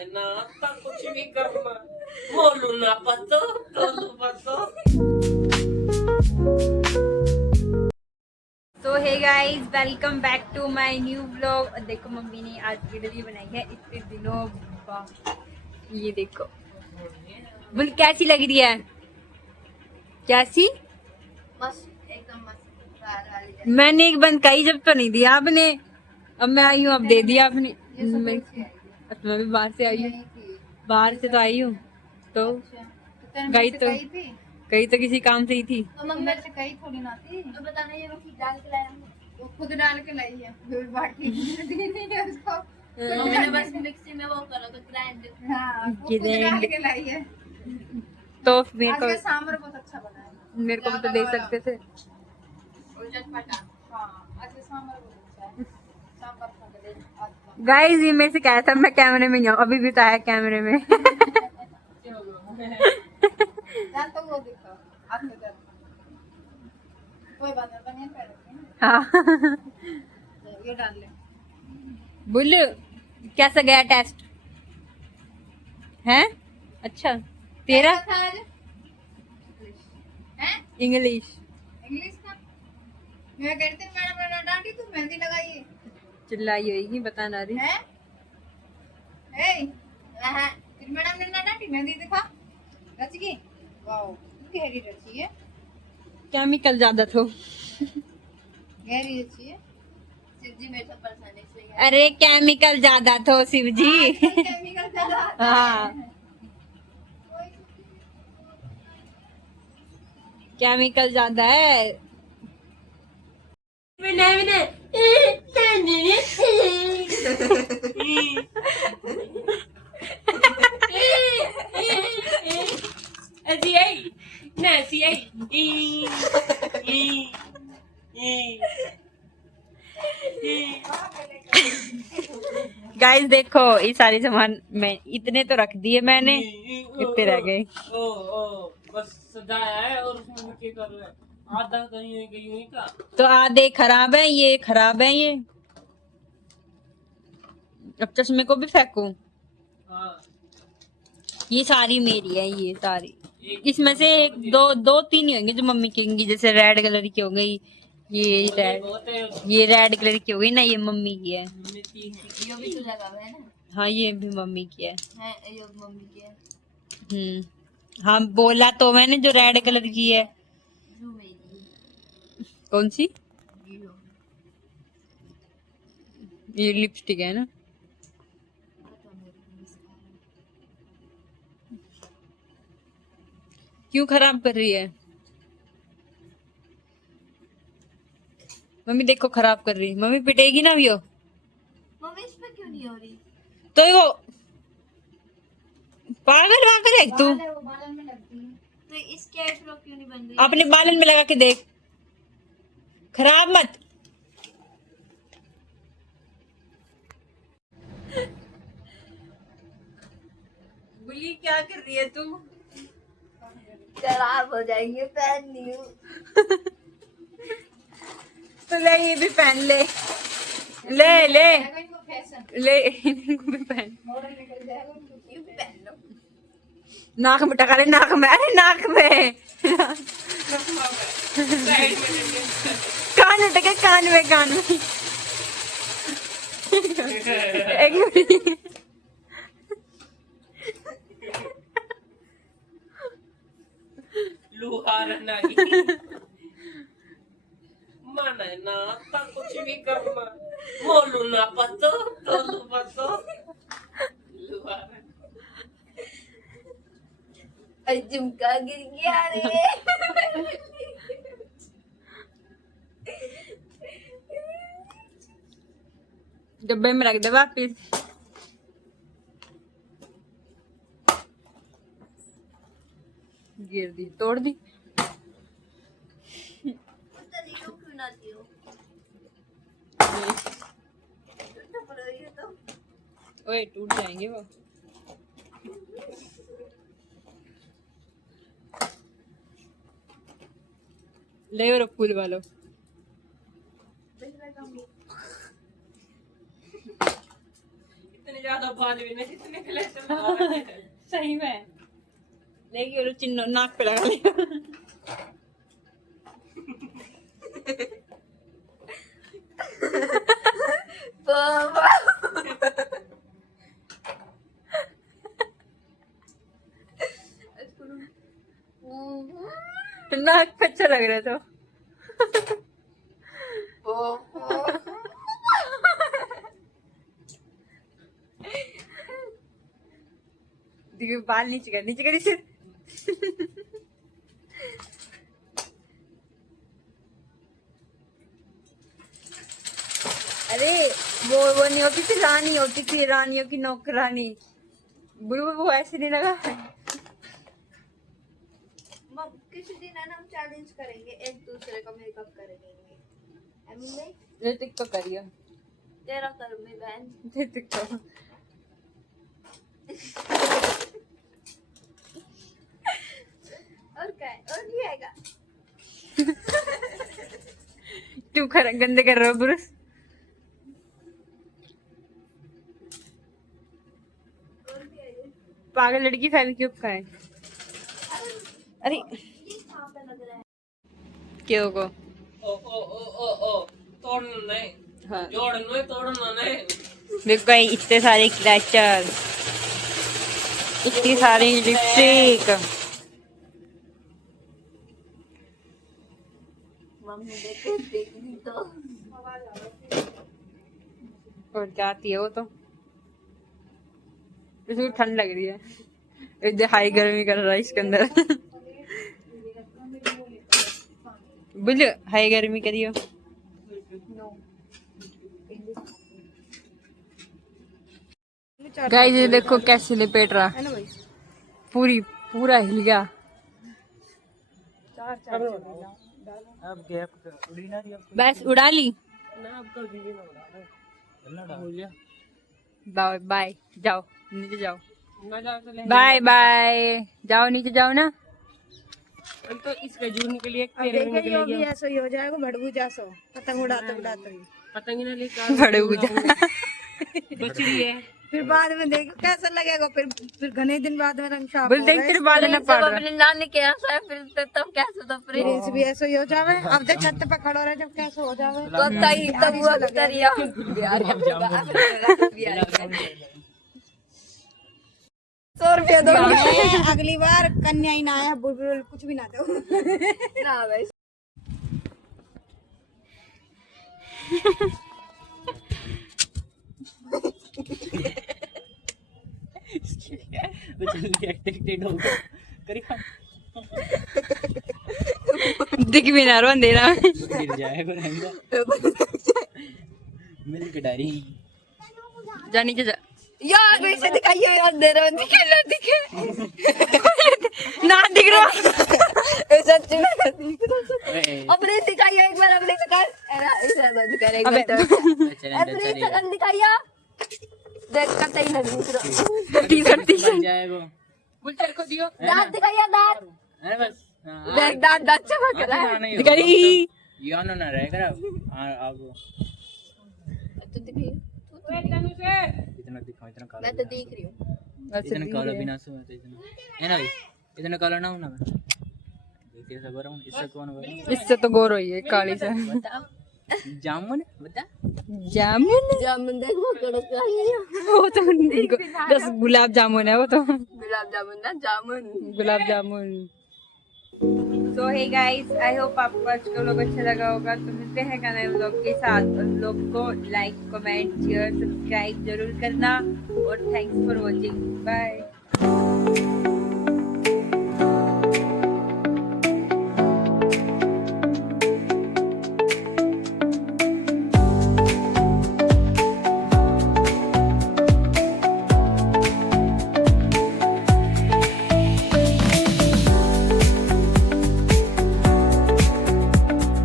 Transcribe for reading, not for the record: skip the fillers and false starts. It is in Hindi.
है ना तो कुछ भी करना बोलू ना पतो तो पतो। तो hey guys, welcome back to my new vlog. देखो मम्मी ने आज इडली बनाई है इतने दिनों बाद। ये देखो बोल कैसी लग रही है? कैसी? मस्त एकदम मस्त वाली। मैंने एक बंद कही जब तो नहीं दिया आपने। अब मैं आई हूँ, अब दे दिया आपने। मैं भी बाहर से आई हूँ, बाहर से तो आई हूँ। तो गई तो किसी काम से ही थी। तो मम्मी से कही थोड़ी ना थी। तो बताना ये रोटी डाल के लाया हूँ। वो खुद डाल के लाई है, फिर बाटी दी नहीं है उसको। मम्मी ने बस मिक्सी में वो करो तो ग्राइंड। हाँ, वो खुद डाल के लाई है। तो मेरे आज को का सांभर बहुत अच्छा बना है। मेरे को भी तो दे सकते थे। और चटपटा। हाँ, आज का सांभर बहुत अच्छा है। सांभर खा के देख आज का। गाइस ये मेरे से कहा था मैं कैमरे में जाऊँ, अभी भी तो आया कैमरे में। जान तो वो दिखा हाथ में दर्द। कोई बात नहीं, बनिया कर रखी है। हाँ ये डाल ले। बोल कैसा गया टेस्ट? हैं? अच्छा तेरा? क्या था आज? हैं? इंग्लिश। इंग्लिश का? मैं कहती हूँ मैडम ने डांटी तू मेहंदी लगाई चिल्लाई होगी, बता ना रही। है? ए, फिर मैडम ने ना डांटी मेहंदी दिखा। रच गई? वाओ, गहरी रची है। केमिकल ज्यादा थो। गहरी रची है। शिवजी मेरे से परेशान है इसलिए। अरे केमिकल ज्यादा थो शिव जी। केमिकल ज्यादा आता है। हाँ केमिकल ज्यादा है। ऐसी आई ना ऐसी आई गाइस देखो ये सारे सामान मैं इतने तो रख दिए मैंने, इतने रह गए। ओ बस सजाया है और उसमें भी क्या कर रहे हैं? आधा तो यूं ही का। तो आधे खराब है, ये खराब है ये। अब चश्मे को भी फेंकूं? हाँ ये सारी मेरी है, ये सारी। इसमें से एक दो तीन ही होंगे जो मम्मी की होंगी, जैसे रेड कलर की हो गई, ये रेड कलर की हो गई ना, ये मम्मी की है। ये भी तो लगा हुआ है ना। हाँ ये भी मम्मी की है। ये मम्मी की है। हाँ बोला तो मैंने जो रेड कलर की है। जो मेरी कौन सी? ये लो। ये लिपस्टिक है ना। क्यों खराब कर रही है मम्मी? देखो खराब कर रही, मम्मी पिटेगी ना वो। मम्मी इस पे क्यों नहीं हो रही? तो वो पागल वागल है तू। वो बालन में लगती है। तो इसके आईब्रो क्यों नहीं बन रही? अपने बालन में लगा के देख, खराब मत। बुली क्या कर रही है तू? खराब हो जाएंगे पहन नहीं हूँ। तो ले ये भी पहन ले, ले ले ले इनको भी पहन। नाक में टका ले, नाक में, अरे नाक में। कान में टके, कान में, कान में। एक मिनट। लुहार नहीं मन है ना तो कुछ भी करना बोलू ना पतो तो पतो। लुहार झुमका गिर गया रे। डब्बे में रख दे वापिस। गिर दी, तोड़ दी। ओए टूट जाएंगे वो। ले और फूल वालो। इतने ज्यादा बाज भी नहीं जितने के लिए सही में लेकिन वो चिन्ह नाक पे लगा लिया। नाक पे अच्छा लग रहा था। देखिए बाल नीचे कर नीचे। अरे वो नहीं होती थी रानी, होती थी रानियों की नौकरानी, वो ऐसे नहीं लगा। किसी दिन है ना हम चैलेंज करेंगे, एक दूसरे का मेकअप करेंगे। ऋतिक तो करियो, तेरा करूंगी बहन। ऋतिक तो और क्या है? और भी आएगा। तू गंदे कर रहा हो ब्रुस। पागल लड़की फेविक्विक का है। अरे क्यों को ओ तोड़ना नहीं, हाँ जोड़ना है, तोड़ना नहीं। देखो इतने सारे क्लचर, इतनी सारी लिपस्टिक। मम्मी देखे देखनी तो और क्या आती है वो तो, इसको ठंड लग रही है, इतनी हाई गर्मी कर रहा है इसके अंदर। बोलो हाई गर्मी करियो। गाइस ये देखो कैसे लपेट रहा, पूरा हिल गया। बस उड़ा ली। बाय बाय, जाओ नीचे जाओ। बाय बाय, जाओ नीचे जाओ ना। तो इसके जून के लिए अब देखिए भी ऐसा ही हो जाएगा, भड़बू जैसा पतंग उड़ाते उड़ाते पतंग ना लेकर भड़बू जा बच रही है। फिर बाद में देखो कैसा लगेगा, फिर घने दिन बाद में रंग साफ बोल देख तेरे बाल ना पड़ रहा। अपने नानी के ऐसा है, फिर तब कैसे तो प्रिंस भी ऐसा ही हो जावे। अब जब छत पे खड़ा रहे जब कैसे हो जावे तब वो करिया। ₹100 दो। अगली बार कन्या ही ना आया, बुलबुल कुछ भी ना दो ना भाई। दिख भी ना रहा अंधेरा में। गिर जाएगा मिल्क डायरी। जा नीचे जा यार वैसे दिखाइए, अंधेरा में दिखे ना दिखे ना दिख रहा। सच में दिख रहा। अपने दिखाइए एक बार, अपने दिखाइए अबे अपनी शकल दिखाइए। देख कतई नहीं दिख रहा। टी-शर्ट जाएगा बोल तेरे को दियो दांत दिखाइए, दांत अरे बस देख, दांत चमक रहा है। दिखाई यो ना रहेगा आपको तो दिखाइए, इतना दिखाओ, इतना काला मैं तो देख रही हूँ। इतना काला बिना सो इतना है ना भाई, इतना काला ना होना। मैं देखिए सब रहा हूं, इससे कौन होगा? इससे तो गोर हुई है काली से। जामुन बता, जामुन जामुन देख वो कड़क है। वो तो बस गुलाब जामुन है वो तो। गुलाब जामुन ना, जामुन गुलाब जामुन। सो हे गाइस, आई होप आपको आज का व्लॉग अच्छा लगा होगा। तो मिलते हैं नए व्लॉग के साथ, और व्लॉग को लाइक कमेंट शेयर सब्सक्राइब जरूर करना, और थैंक्स फॉर वॉचिंग। बाय।